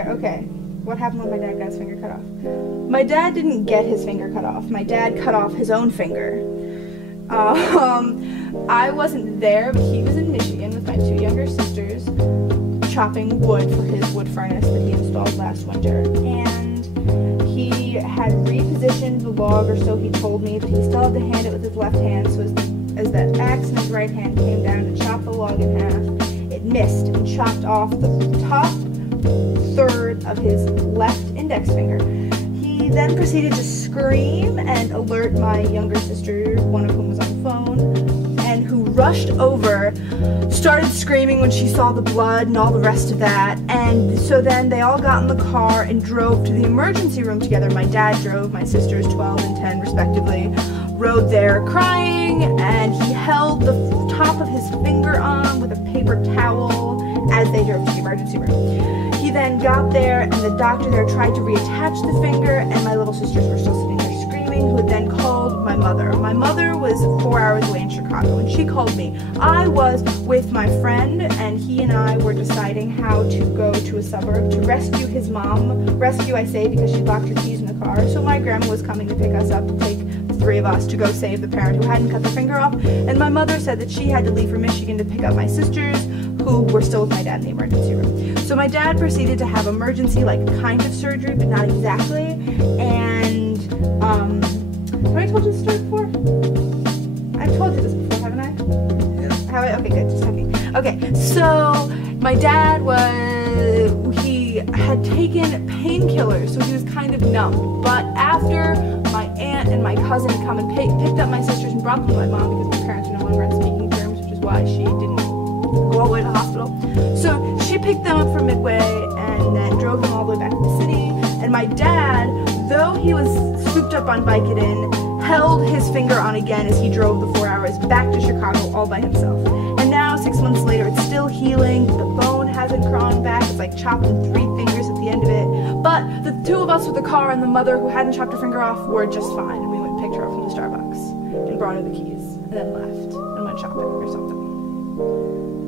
Okay, what happened when my dad got his finger cut off? My dad didn't get his finger cut off. My dad cut off his own finger. I wasn't there, but he was in Michigan with my two younger sisters chopping wood for his wood furnace that he installed last winter. And he had repositioned the log, or so he told me, but he still had to hand it with his left hand, so as that axe in his right hand came down to chop the log in half, it missed and chopped off the top third of his left index finger. He then proceeded to scream and alert my younger sister, one of whom was on the phone, and who rushed over, started screaming when she saw the blood and all the rest of that. And so then they all got in the car and drove to the emergency room together. My dad drove, my sisters, 12 and 10 respectively, rode there crying, and he held the top of his finger on with a paper towel as they drove to the emergency room. He then got there, and the doctor there tried to reattach the finger, and my little sisters were still sitting there screaming, who had then called my mother. My mother was 4 hours away in Chicago, and she called me. I was with my friend, and he and I were deciding how to go to a suburb to rescue his mom. Rescue, I say, because she locked her keys in the car. So my grandma was coming to pick us up to take the three of us to go save the parent who hadn't cut their finger off. And my mother said that she had to leave for Michigan to pick up my sisters, who were still with my dad in the emergency room. So my dad proceeded to have emergency, like, kind of surgery, but not exactly. And, have I told you this story before? I've told you this before, haven't I? Yeah. Have I? Okay, good, just checking. Okay, so my dad he had taken painkillers, so he was kind of numb. But after my aunt and my cousin had come and picked up my sisters and brought them to my mom, because my parents were no longer on speaking terms, which is why she didn't go all the way to the hospital. So she picked them up from Midway and then drove them all the way back to the city. And my dad, though he was scooped up on Vicodin, held his finger on again as he drove the 4 hours back to Chicago all by himself. And now, 6 months later, it's still healing. The bone hasn't grown back. It's like chopping 3 fingers at the end of it. But the two of us with the car and the mother who hadn't chopped her finger off were just fine. And we went and picked her up from the Starbucks and brought her the keys and then left and went shopping or something.